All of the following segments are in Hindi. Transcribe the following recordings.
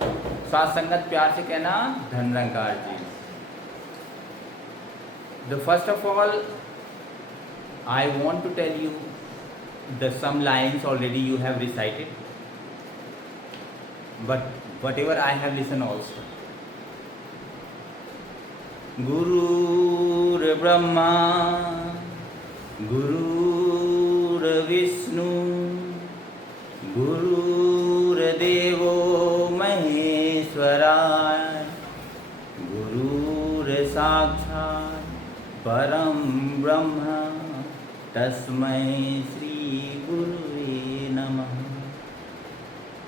साथ संगत प्यार से कहना धन निरंकार जी। The first of all, I want to tell you the some lines already you have recited, but whatever I have listened also. Gurur Brahma, Gurur Vishnu, Gurur Devo Maheshwara, Gurur Sakshat परम ब्रह्म तस्मै श्री गुरुवे नमः।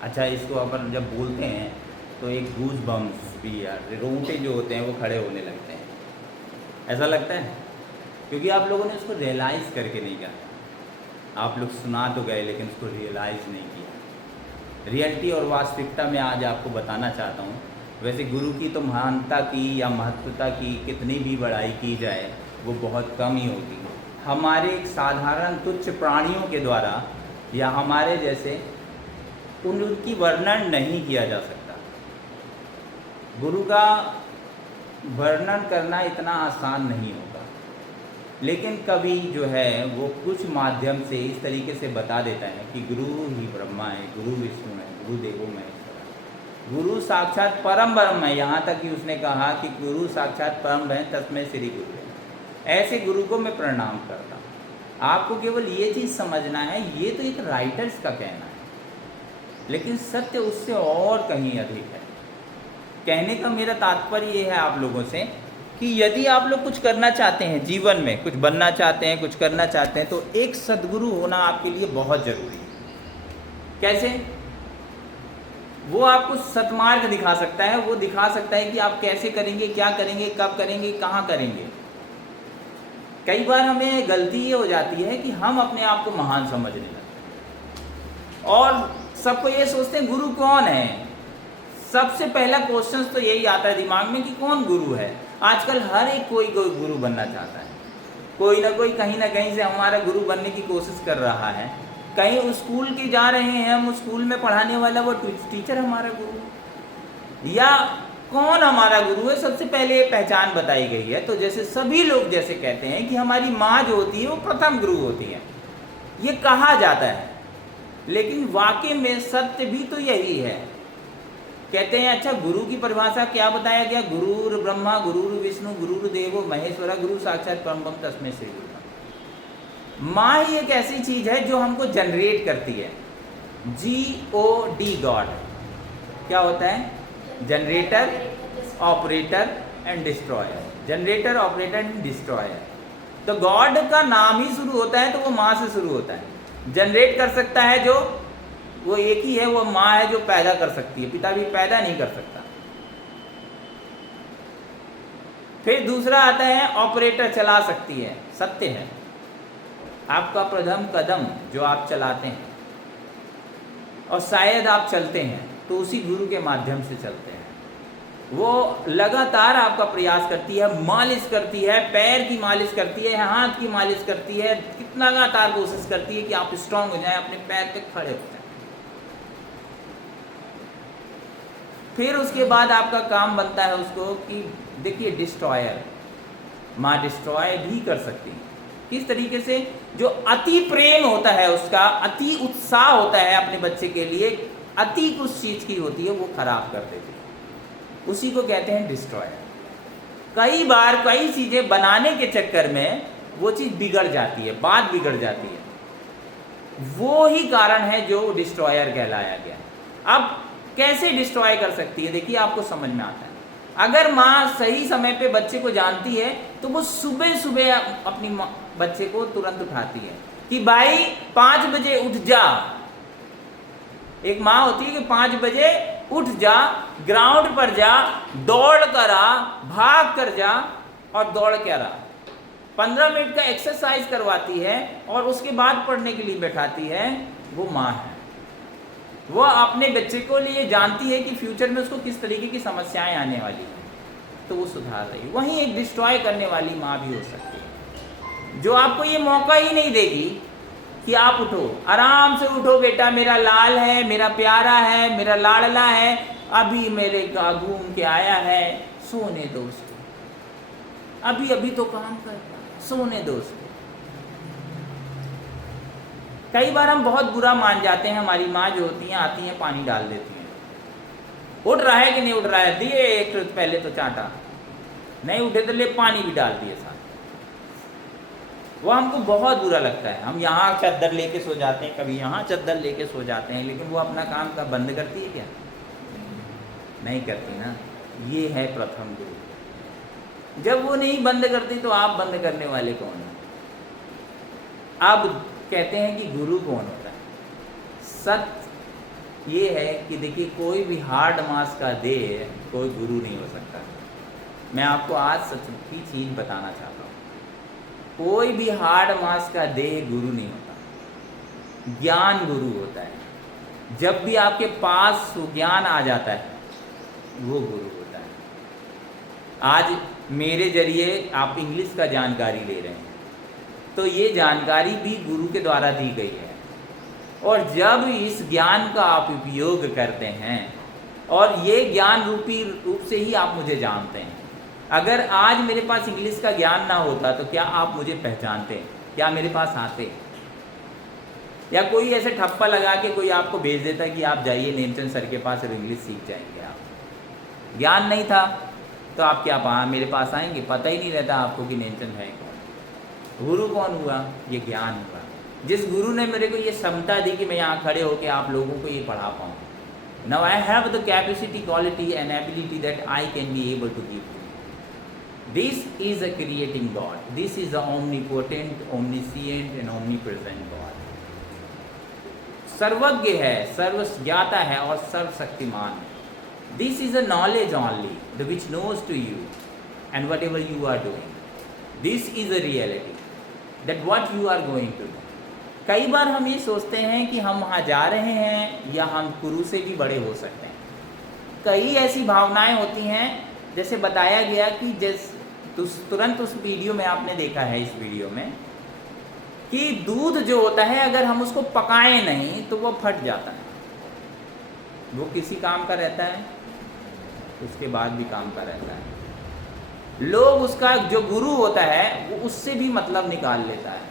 अच्छा, इसको अपन जब बोलते हैं तो एक गूज बम्स भी यार, रोंगटे जो होते हैं वो खड़े होने लगते हैं, ऐसा लगता है, क्योंकि आप लोगों ने उसको रियलाइज़ करके नहीं किया। आप लोग सुना तो गए लेकिन उसको रियलाइज़ नहीं किया। रियलिटी और वास्तविकता में आज आपको बताना चाहता हूँ। वैसे गुरु की तो महानता की या महत्वता की कितनी भी बड़ाई की जाए वो बहुत कम ही होगी। हमारे एक साधारण तुच्छ प्राणियों के द्वारा या हमारे जैसे उनकी वर्णन नहीं किया जा सकता। गुरु का वर्णन करना इतना आसान नहीं होगा, लेकिन कवि जो है वो कुछ माध्यम से इस तरीके से बता देता है कि गुरु ही ब्रह्मा है, गुरु विष्णु है, गुरु देवो महेश्वरा, गुरु साक्षात परम ब्रह्म है। यहाँ तक कि उसने कहा कि गुरु साक्षात परम है तस्मै श्री गुरु। ऐसे गुरु को मैं प्रणाम करता हूँ। आपको केवल ये चीज़ समझना है, ये तो एक राइटर्स का कहना है, लेकिन सत्य उससे और कहीं अधिक है। कहने का मेरा तात्पर्य ये है आप लोगों से कि यदि आप लोग कुछ करना चाहते हैं जीवन में, कुछ बनना चाहते हैं, कुछ करना चाहते हैं, तो एक सद्गुरु होना आपके लिए बहुत ज़रूरी है। कैसे? वो आपको सत्मार्ग दिखा सकता है, वो दिखा सकता है कि आप कैसे करेंगे, क्या करेंगे, कब करेंगे, कहाँ करेंगे। कई बार हमें गलती ये हो जाती है कि हम अपने आप को महान समझने लगते हैं और सबको ये सोचते हैं गुरु कौन है। सबसे पहला क्वेश्चन तो यही आता है दिमाग में कि कौन गुरु है। आजकल हर एक कोई गुरु बनना चाहता है, कोई ना कोई कहीं ना कहीं से हमारा गुरु बनने की कोशिश कर रहा है। कहीं स्कूल के जा रहे हैं हम, स्कूल में पढ़ाने वाला वो टीचर हमारा गुरु, या कौन हमारा गुरु है, सबसे पहले ये पहचान बताई गई है। तो जैसे सभी लोग जैसे कहते हैं कि हमारी माँ जो होती है वो प्रथम गुरु होती है, ये कहा जाता है, लेकिन वाकई में सत्य भी तो यही है। कहते हैं अच्छा गुरु की परिभाषा क्या बताया गया? गुरुर ब्रह्मा गुरुर विष्णु गुरुर देवो महेश्वरा गुरु साक्षात परम ब्रह्म तस्मै श्री गुरु। माँ ही एक ऐसी चीज है जो हमको जनरेट करती है। GOD गॉड क्या होता है? Generator, operator and destroyer. Generator, operator and destroyer. तो गॉड का नाम ही शुरू होता है तो वो माँ से शुरू होता है। जनरेट कर सकता है जो वो एक ही है, वो माँ है जो पैदा कर सकती है, पिता भी पैदा नहीं कर सकता। फिर दूसरा आता है ऑपरेटर, चला सकती है, सत्य है। आपका प्रथम कदम जो आप चलाते हैं और शायद आप चलते हैं तो उसी गुरु के माध्यम से चलते हैं। वो लगातार आपका प्रयास करती है, मालिश करती है, पैर की मालिश करती है, हाथ की मालिश करती है, कितना लगातार कोशिश करती है कि आप स्ट्रांग हो जाएं, अपने पैर पे खड़े हो जाएं। फिर उसके बाद आपका काम बनता है उसको कि देखिए डिस्ट्रॉयर, माँ डिस्ट्रॉय भी कर सकती है। किस तरीके से? जो अति प्रेम होता है उसका, अति उत्साह होता है अपने बच्चे के लिए, अति कुछ चीज की होती है वो खराब कर देती है, उसी को कहते हैं डिस्ट्रॉयर। कई बार कई चीजें बनाने के चक्कर में वो चीज बिगड़ जाती है, बात बिगड़ जाती है, वो ही कारण है जो डिस्ट्रॉयर कहलाया गया। अब कैसे डिस्ट्रॉय कर सकती है? देखिए आपको समझ में आता है। अगर माँ सही समय पे बच्चे को जानती है तो वो सुबह सुबह अपनी बच्चे को तुरंत उठाती है कि भाई 5 बजे उठ जा। एक माँ होती है कि 5 बजे उठ जा, ग्राउंड पर जा, दौड़ कर आ, भाग कर जा और दौड़ कर आ। 15 मिनट का एक्सरसाइज करवाती है और उसके बाद पढ़ने के लिए बैठाती है। वो माँ है, वो अपने बच्चे को लिए जानती है कि फ्यूचर में उसको किस तरीके की समस्याएं आने वाली हैं, तो वो सुधार रही है। वहीं एक डिस्ट्रॉय करने वाली माँ भी हो सकती है, जो आपको ये मौका ही नहीं देगी कि आप उठो, आराम से उठो बेटा, मेरा लाल है, मेरा प्यारा है, मेरा लाडला है, अभी मेरे का घूम के आया है, सोने दो उसको, अभी अभी तो काम कर रहा है, सोने दो उसको। कई बार हम बहुत बुरा मान जाते हैं, हमारी माँ जो होती हैं आती हैं पानी डाल देती हैं, उठ रहा है कि नहीं उठ रहा है, दिए एक तो पहले तो चाटा, नहीं उठे तो ले पानी भी डाल दिए साथ। वो हमको बहुत बुरा लगता है। हम यहाँ चद्दर लेके सो जाते हैं, कभी यहाँ चद्दर लेके सो जाते हैं, लेकिन वो अपना काम का बंद करती है क्या? नहीं करती ना। ये है प्रथम गुरु। जब वो नहीं बंद करती तो आप बंद करने वाले कौन हैं? अब कहते हैं कि गुरु कौन होता है? सत्य ये है कि देखिए, कोई भी हार्ड मास का देह कोई गुरु नहीं हो सकता। मैं आपको आज सच की चीज बताना चाहता हूँ, कोई भी हार्ड मास का देह गुरु नहीं होता, ज्ञान गुरु होता है। जब भी आपके पास ज्ञान आ जाता है वो गुरु होता है। आज मेरे जरिए आप इंग्लिश का जानकारी ले रहे हैं, तो ये जानकारी भी गुरु के द्वारा दी गई है। और जब इस ज्ञान का आप उपयोग करते हैं, और ये ज्ञान रूपी रूप से ही आप मुझे जानते हैं। अगर आज मेरे पास इंग्लिश का ज्ञान ना होता तो क्या आप मुझे पहचानते? क्या मेरे पास आते? या कोई ऐसे ठप्पा लगा के कोई आपको भेज देता कि आप जाइए नेमचंद सर के पास और इंग्लिश सीख जाएंगे आप? ज्ञान नहीं था तो आप क्या मेरे पास आएंगे? पता ही नहीं रहता आपको कि नेमचंद है कौन। गुरु कौन हुआ? ये ज्ञान हुआ। जिस गुरु ने मेरे को ये क्षमता दी कि मैं यहाँ खड़े होकर आप लोगों को ये पढ़ा पाऊँ। Now I have the capacity, quality and ability that I can be able to give. This is a creating God. This is the omnipotent, omniscient and omnipresent God. सर्वज्ञ है, सर्वज्ञाता है और सर्वशक्तिमान है। This is a knowledge only, the which knows to you and whatever you are doing. This is a reality that what you are going to do. कई बार हम ये सोचते हैं कि हम वहाँ जा रहे हैं या हम गुरु से भी बड़े हो सकते हैं। कई ऐसी भावनाएं होती हैं, जैसे बताया गया कि तुरंत उस वीडियो में आपने देखा है, इस वीडियो में, कि दूध जो होता है अगर हम उसको पकाएं नहीं तो वो फट जाता है। वो किसी काम का रहता है, उसके बाद भी काम का रहता है। लोग उसका जो गुरु होता है वो उससे भी मतलब निकाल लेता है।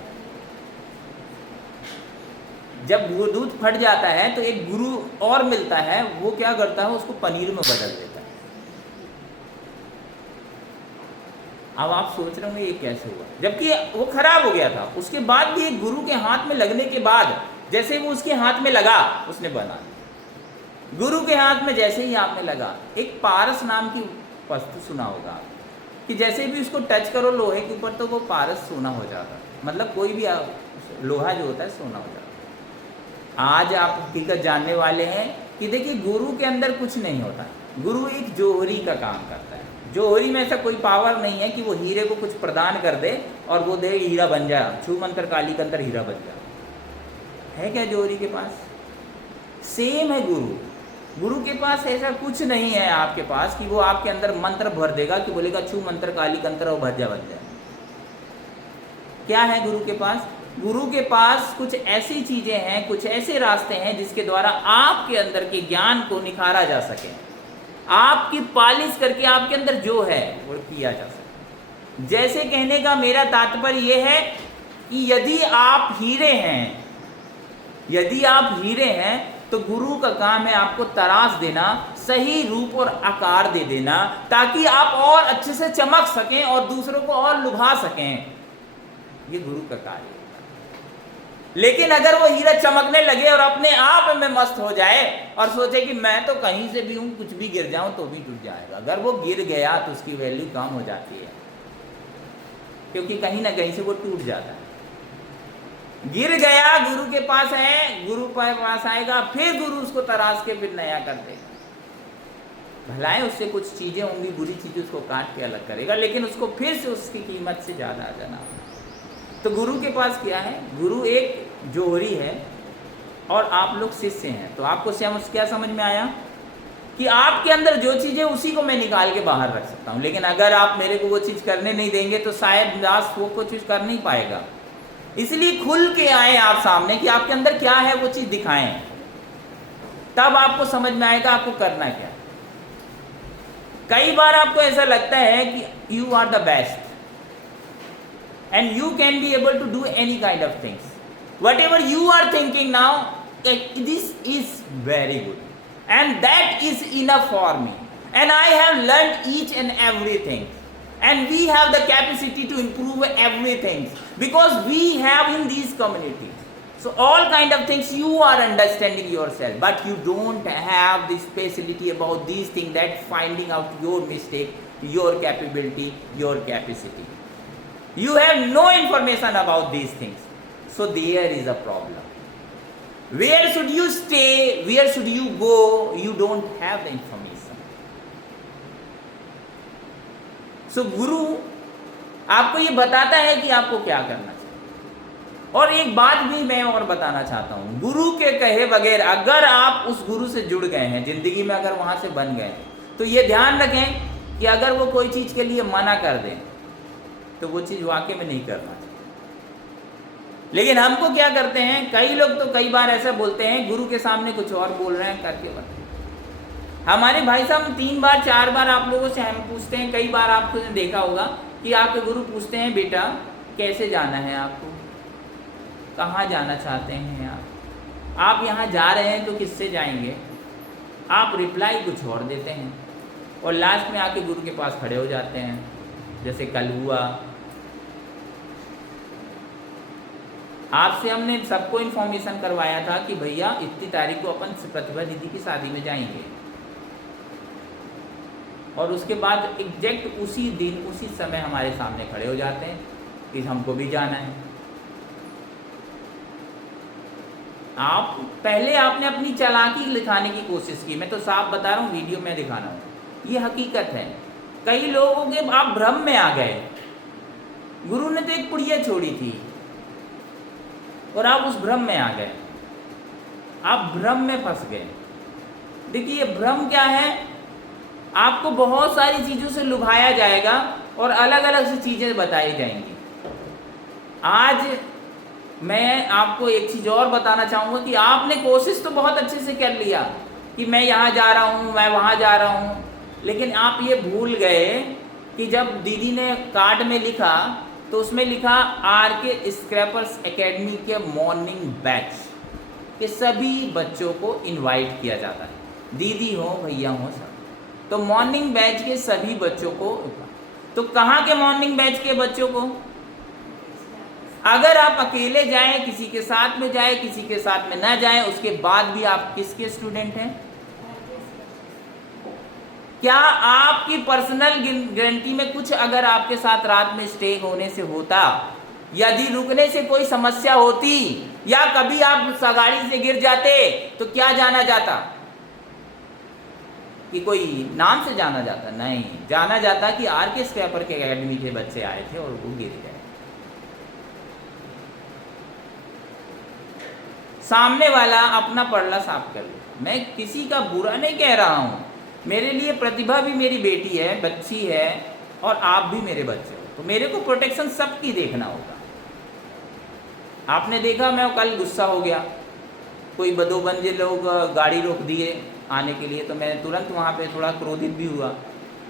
जब वो दूध फट जाता है तो एक गुरु और मिलता है, वो क्या करता है, उसको पनीर में बदल देता है। अब आप सोच रहे होंगे ये कैसे हुआ, जबकि वो खराब हो गया था। उसके बाद भी एक गुरु के हाथ में लगने के बाद जैसे वो उसके हाथ में लगा, उसने बना दिया। गुरु के हाथ में जैसे ही आपने लगा, एक पारस नाम की वस्तु सुना होगा कि जैसे भी उसको टच करो लोहे के ऊपर तो वो पारस सोना हो जाता। मतलब कोई भी लोहा जो होता है सोना हो जाता। आज आप हकीकत जानने वाले हैं कि देखिए, गुरु के अंदर कुछ नहीं होता। गुरु एक जोहरी का काम करता है। जोहरी में ऐसा कोई पावर नहीं है कि वो हीरे को कुछ प्रदान कर दे और वो दे हीरा बन जाए, छू मंत्र काली कंतर हीरा बन जाए। है क्या जोहरी के पास? सेम है गुरु। गुरु के पास ऐसा कुछ नहीं है आपके पास कि वो आपके अंदर मंत्र भर देगा कि बोलेगा छू मंत्र काली कंतर और भज्जा बन जाए। क्या है गुरु के पास? गुरु के पास कुछ ऐसी चीजें हैं, कुछ ऐसे रास्ते हैं जिसके द्वारा आपके अंदर के ज्ञान को निखारा जा सके, आपकी पालिश करके आपके अंदर जो है वो किया जा सके। जैसे कहने का मेरा तात्पर्य यह है कि यदि आप हीरे हैं, यदि आप हीरे हैं तो गुरु का काम है आपको तराश देना, सही रूप और आकार दे देना, ताकि आप और अच्छे से चमक सकें और दूसरों को और लुभा सकें। ये गुरु का कार्य है। लेकिन अगर वो हीरा चमकने लगे और अपने आप में मस्त हो जाए और सोचे कि मैं तो कहीं से भी हूं, कुछ भी गिर जाऊं तो भी टूट जाएगा, अगर वो गिर गया तो उसकी वैल्यू कम हो जाती है, क्योंकि कहीं ना कहीं से वो टूट जाता है। गिर गया, गुरु के पास है, गुरु के पास आएगा, फिर गुरु उसको तराश के फिर नया कर देगा। भलाए उससे कुछ चीजें होंगी, बुरी चीजें उसको काट के अलग करेगा, लेकिन उसको फिर से उसकी कीमत से ज्यादा आ जाना। तो गुरु के पास क्या है? गुरु एक जोहरी है और आप लोग शिष्य हैं। तो आपको क्या समझ में आया कि आपके अंदर जो चीज़ है उसी को मैं निकाल के बाहर रख सकता हूँ, लेकिन अगर आप मेरे को वो चीज़ करने नहीं देंगे तो शायद दास वो चीज़ कर नहीं पाएगा। इसलिए खुल के आए आप सामने कि आपके अंदर क्या है वो चीज़ दिखाएं, तब आपको समझ में आएगा आपको करना क्या। कई बार आपको ऐसा लगता है कि you are the best and you can be able to do any kind of things. Whatever you are thinking now, this is very good and that is enough for me, and I have learned each and everything, and we have the capacity to improve everything because we have in these communities. So all kind of things you are understanding yourself, but you don't have this facility about these things, that finding out your mistake, your capability, your capacity. You have no information about these things, so there is a problem. Where should you stay, where should you go, you don't have the information. So गुरु आपको ये बताता है कि आपको क्या करना चाहिए। और एक बात भी मैं और बताना चाहता हूँ, गुरु के कहे बगैर अगर आप उस गुरु से जुड़ गए हैं, जिंदगी में अगर वहां से बन गए, तो ये ध्यान रखें कि अगर वो कोई चीज के लिए मना कर दें तो वो चीज़ वाकई में नहीं करना चाहिए। लेकिन हमको क्या करते हैं, कई लोग तो कई बार ऐसा बोलते हैं, गुरु के सामने कुछ और बोल रहे हैं करके बताएं। हमारे भाई साहब 3 बार 4 बार आप लोगों से हम पूछते हैं, कई बार आपको देखा होगा कि आपके गुरु पूछते हैं, बेटा कैसे जाना है आपको, कहाँ जाना चाहते हैं आप यहाँ जा रहे हैं तो किससे जाएंगे, आप रिप्लाई कुछ और देते हैं और लास्ट में आके गुरु के पास खड़े हो जाते हैं। जैसे कल हुआ, आपसे हमने सबको इन्फॉर्मेशन करवाया था कि भैया इतनी तारीख को अपन प्रतिभा दीदी की शादी में जाएंगे, और उसके बाद एग्जैक्ट उसी दिन उसी समय हमारे सामने खड़े हो जाते हैं कि हमको भी जाना है। आप पहले आपने अपनी चालाकी दिखाने की कोशिश की, मैं तो साफ बता रहा हूँ, वीडियो में दिखा रहा हूँ, ये हकीकत है। कई लोगों के आप भ्रम में आ गए, गुरु ने तो एक पुड़िया छोड़ी थी और आप उस भ्रम में आ गए, आप भ्रम में फंस गए। देखिए भ्रम क्या है, आपको बहुत सारी चीज़ों से लुभाया जाएगा और अलग अलग सी चीज़ें बताई जाएंगी। आज मैं आपको एक चीज़ और बताना चाहूँगा कि आपने कोशिश तो बहुत अच्छे से कर लिया कि मैं यहाँ जा रहा हूँ, मैं वहाँ जा रहा हूँ, लेकिन आप ये भूल गए कि जब दीदी ने कार्ड में लिखा तो उसमें लिखा आरके स्क्रैपर्स एकेडमी के मॉर्निंग बैच के सभी बच्चों को इनवाइट किया जाता है, दीदी हो भैया हो सब। तो मॉर्निंग बैच के सभी बच्चों को, तो कहाँ के मॉर्निंग बैच के बच्चों को? अगर आप अकेले जाएं, किसी के साथ में जाएं, किसी के साथ में ना जाएं, उसके बाद भी आप किसके स्टूडेंट हैं? क्या आपकी पर्सनल गारंटी में कुछ अगर आपके साथ रात में स्टे होने से होता, यदि रुकने से कोई समस्या होती, या कभी आप गाड़ी से गिर जाते, तो क्या जाना जाता? कि कोई नाम से जाना जाता? नहीं, जाना जाता कि आरके स्क्रैपर के एकेडमी के बच्चे आए थे और वो गिर गए। सामने वाला अपना पड़ला साफ कर ले। मैं किसी का बुरा नहीं कह रहा हूँ, मेरे लिए प्रतिभा भी मेरी बेटी है, बच्ची है, और आप भी मेरे बच्चे हो, तो मेरे को प्रोटेक्शन सबकी देखना होगा। आपने देखा मैं कल गुस्सा हो गया, कोई दो बंदे लोग गाड़ी रोक दिए आने के लिए, तो मैं तुरंत वहाँ पे थोड़ा क्रोधित भी हुआ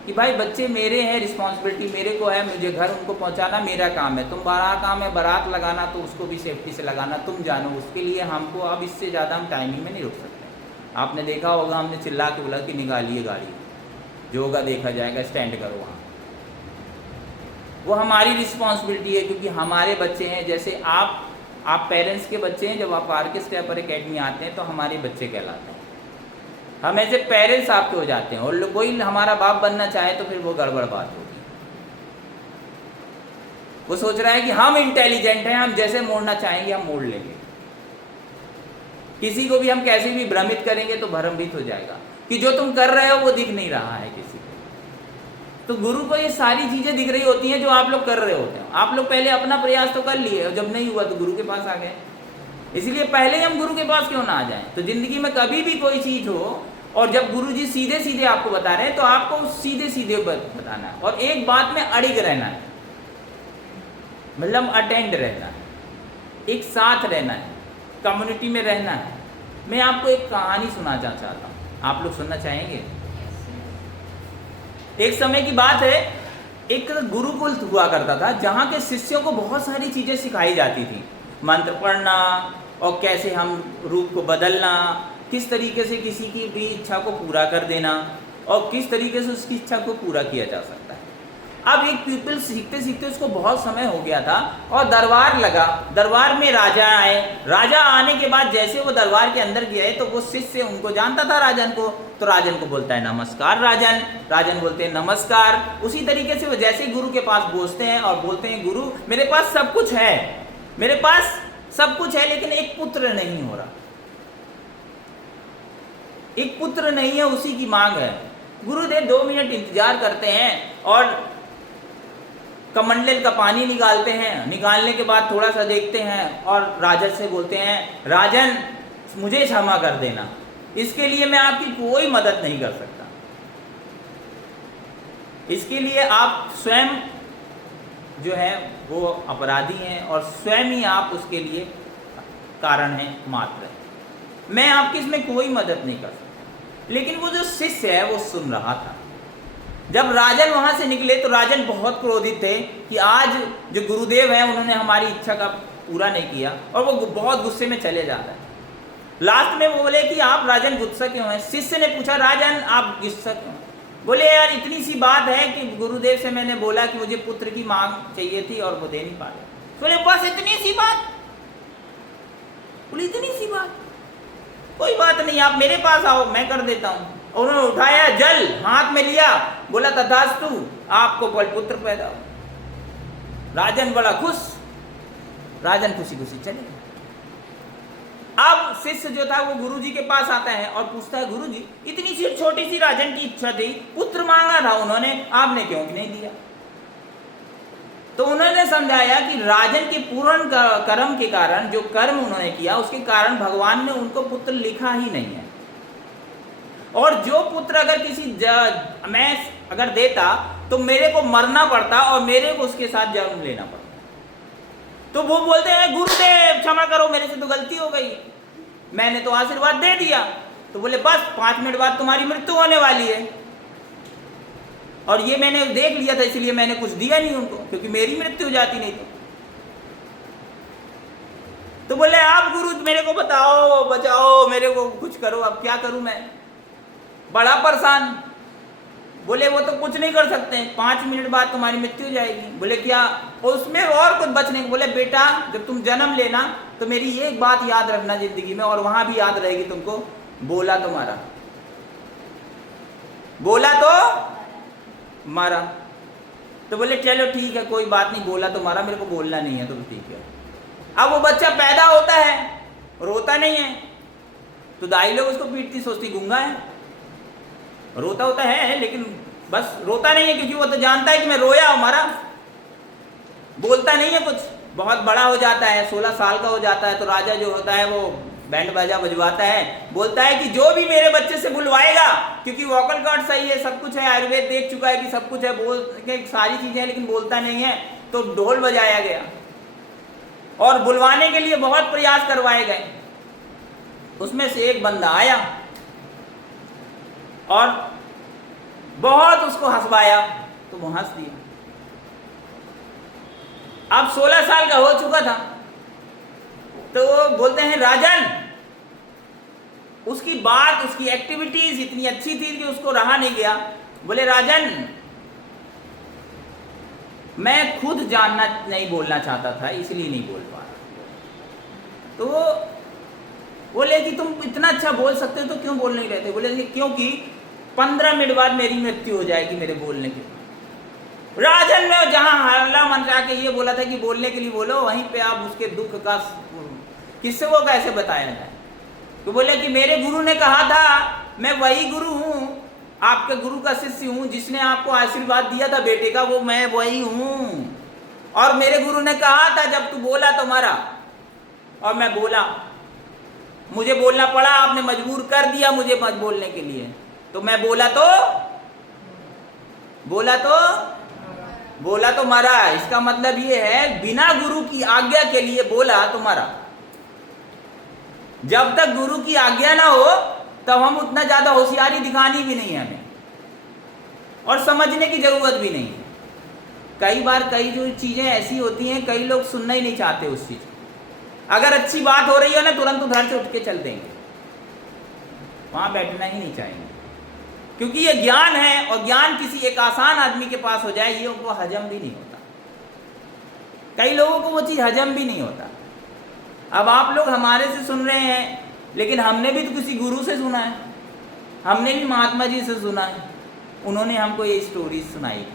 कि भाई बच्चे मेरे हैं, रिस्पॉन्सिबिलिटी मेरे को है, मुझे घर उनको पहुँचाना मेरा काम है, तुम बड़ा काम है बारात लगाना, तो उसको भी सेफ्टी से लगाना तुम जानो, उसके लिए हमको अब इससे ज़्यादा हम टाइमिंग में नहीं रुक सकते। आपने देखा होगा हमने चिल्ला के बोला कि निकालिए गाड़ी, जो होगा देखा जाएगा, स्टैंड करो वहाँ। वो हमारी रिस्पॉन्सिबिलिटी है क्योंकि हमारे बच्चे हैं। जैसे आप पेरेंट्स के बच्चे हैं, जब आप आरके स्क्रैपर एकेडमी आते हैं तो हमारे बच्चे कहलाते हैं, हम ऐसे पेरेंट्स आपके हो जाते हैं, और कोई हमारा बाप बनना चाहे तो फिर वो गड़बड़ बात होगी। वो सोच रहा है कि हम इंटेलिजेंट हैं, हम जैसे मोड़ना चाहेंगे हम मोड़ लेंगे, किसी को भी हम कैसे भी भ्रमित करेंगे तो भ्रमित हो जाएगा कि जो तुम कर रहे हो वो दिख नहीं रहा है किसी को। तो गुरु को ये सारी चीजें दिख रही होती हैं जो आप लोग कर रहे होते हैं। आप लोग पहले अपना प्रयास तो कर लिए, और जब नहीं हुआ तो गुरु के पास आ गए। इसलिए पहले हम गुरु के पास क्यों ना आ जाएं? तो जिंदगी में कभी भी कोई चीज हो और जब गुरु जी सीधे सीधे आपको बता रहे हैं तो आपको सीधे सीधे बताना है, और एक बात में अड़िग रहना है, मतलब अटेंड रहना है, एक साथ रहना है, कम्युनिटी में रहना है। मैं आपको एक कहानी सुनाना चाहता हूँ, आप लोग सुनना चाहेंगे? एक समय की बात है, एक गुरुकुल हुआ करता था जहाँ के शिष्यों को बहुत सारी चीज़ें सिखाई जाती थी, मंत्र पढ़ना और कैसे हम रूप को बदलना, किस तरीके से किसी की भी इच्छा को पूरा कर देना और किस तरीके से उसकी इच्छा को पूरा किया जा सकता है। अब एक पीपल सीखते सीखते उसको बहुत समय हो गया था और दरबार लगा, दरबार में राजा आए। राजा आने के बाद जैसे वो दरबार के अंदर गए तो वो शिष्य उनको जानता था राजन को, तो राजन को बोलता है नमस्कार राजन, राजन बोलते हैं नमस्कार। उसी तरीके से वो जैसे गुरु के पास पहुंचते हैं और बोलते हैं गुरु मेरे पास सब कुछ है, मेरे पास सब कुछ है, लेकिन एक पुत्र नहीं हो रहा, एक पुत्र नहीं है, उसी की मांग है। गुरुदेव 2 मिनट इंतजार करते हैं और कमंडल का पानी निकालते हैं, निकालने के बाद थोड़ा सा देखते हैं और राजन से बोलते हैं राजन मुझे क्षमा कर देना, इसके लिए मैं आपकी कोई मदद नहीं कर सकता, इसके लिए आप स्वयं जो है वो अपराधी हैं और स्वयं ही आप उसके लिए कारण हैं मात्र, मैं आपकी इसमें कोई मदद नहीं कर सकता। लेकिन वो जो शिष्य है वो सुन रहा था। जब राजन वहां से निकले तो राजन बहुत क्रोधित थे कि आज जो गुरुदेव हैं उन्होंने हमारी इच्छा का पूरा नहीं किया, और वो बहुत गुस्से में चले जाता है। लास्ट में वो बोले कि आप राजन गुस्सा क्यों हैं? शिष्य ने पूछा राजन आप गुस्सा क्यों? बोले यार इतनी सी बात है कि गुरुदेव से मैंने बोला कि मुझे पुत्र की मांग चाहिए थी और वो दे नहीं पा रहे। बोले बस इतनी सी बात? बोले इतनी सी बात, कोई बात नहीं आप मेरे पास आओ मैं कर देता हूँ। उन्होंने उठाया जल हाथ में लिया, बोला तथास्तु आपको पुत्र पैदा हो। राजन बड़ा खुश, राजन खुशी खुशी चले गए। अब शिष्य जो था वो गुरुजी के पास आता है और पूछता है गुरुजी इतनी सी छोटी सी राजन की इच्छा थी, पुत्र मांगा था उन्होंने, आपने क्यों नहीं दिया? तो उन्होंने समझाया कि राजन के पूर्ण कर्म के कारण, जो कर्म उन्होंने किया उसके कारण भगवान ने उनको पुत्र लिखा ही नहीं है, और जो पुत्र अगर किसी मैं अगर देता तो मेरे को मरना पड़ता और मेरे को उसके साथ जन्म लेना पड़ता। तो वो बोलते हैं गुरुदेव क्षमा करो मेरे से तो गलती हो गई, मैंने तो आशीर्वाद दे दिया। तो बोले बस 5 मिनट बाद तुम्हारी मृत्यु होने वाली है, और ये मैंने देख लिया था इसलिए मैंने कुछ दिया नहीं उनको, क्योंकि मेरी मृत्यु हो जाती नहीं तो बोले आप गुरु मेरे को बताओ बचाओ, मेरे को कुछ करो, अब क्या करूं मैं, बड़ा परेशान। बोले वो तो कुछ नहीं कर सकते, 5 मिनट बाद तुम्हारी मृत्यु हो जाएगी। बोले क्या? उसमें और कुछ बचने को। बोले बेटा जब तुम जन्म लेना तो मेरी एक बात याद रखना जिंदगी में, और वहां भी याद रहेगी तुमको, बोला तो मारा, बोला तो मारा। तो बोले चलो ठीक है कोई बात नहीं, बोला तो मारा, मेरे को बोलना नहीं है तो ठीक है। अब वो बच्चा पैदा होता है, रोता नहीं है, तो दाई लोग उसको पीटती, सोचती गूंगा है, रोता होता है लेकिन बस रोता नहीं है, क्योंकि वो तो जानता है कि मैं रोया हमारा, बोलता नहीं है कुछ। बहुत बड़ा हो जाता है, 16 साल का हो जाता है, तो राजा जो होता है वो बैंड बाजा बजवाता है, बोलता है कि जो भी मेरे बच्चे से बुलवाएगा, क्योंकि वोकल कॉर्ड सही है, सब कुछ है, आयुर्वेद देख चुका है कि सब कुछ है, बोल के सारी चीजें, लेकिन बोलता नहीं है। तो ढोल बजाया गया और बुलवाने के लिए बहुत प्रयास करवाए गए। उसमें से एक बंदा आया और बहुत उसको हंसवाया, तो वो हंस दिया। अब 16 साल का हो चुका था, तो बोलते हैं राजन, उसकी बात, उसकी एक्टिविटीज इतनी अच्छी थी कि उसको रहा नहीं गया। बोले राजन मैं खुद जानना नहीं बोलना चाहता था, इसलिए नहीं बोल पा रहा। तो बोले कि तुम इतना अच्छा बोल सकते हो तो क्यों बोल नहीं रहे थे? बोले क्योंकि 15 मिनट बाद मेरी मृत्यु हो जाएगी मेरे बोलने के। राजन ने जहां हल्ला मंचा के ये बोला था कि बोलने के लिए बोलो, वहीं पे आप उसके दुख का किससे वो कैसे बताया जाए? तो बोले कि मेरे गुरु ने कहा था, मैं वही गुरु हूं, आपके गुरु का शिष्य हूं, जिसने आपको आशीर्वाद दिया था बेटे का, वो मैं वही हूं। और मेरे गुरु ने कहा था जब तू बोला तो मारा, और मैं बोला, मुझे बोलना पड़ा, आपने मजबूर कर दिया मुझे बोलने के लिए, तो मैं बोला तो मारा। इसका मतलब ये है बिना गुरु की आज्ञा के लिए बोला तो मारा। जब तक गुरु की आज्ञा ना हो तब हम उतना ज्यादा होशियारी दिखानी भी नहीं है हमें। और समझने की ज़रूरत भी नहीं है। कई बार कई जो चीज़ें ऐसी होती हैं, कई लोग सुनना ही नहीं चाहते उस चीज़ को। अगर अच्छी बात हो रही है ना, तुरंत उधर से उठ के चल देंगे, वहाँ बैठना ही नहीं चाहेंगे, क्योंकि ये ज्ञान है, और ज्ञान किसी एक आसान आदमी के पास हो जाए, ये उनको हजम भी नहीं होता। कई लोगों को वो चीज़ हजम भी नहीं होता। अब आप लोग हमारे से सुन रहे हैं, लेकिन हमने भी तो किसी गुरु से सुना है, हमने भी महात्मा जी से सुना है, उन्होंने हमको ये स्टोरी सुनाई,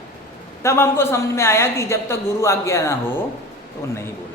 तब हमको समझ में आया कि जब तक गुरु आज्ञा ना हो तो नहीं बोलना।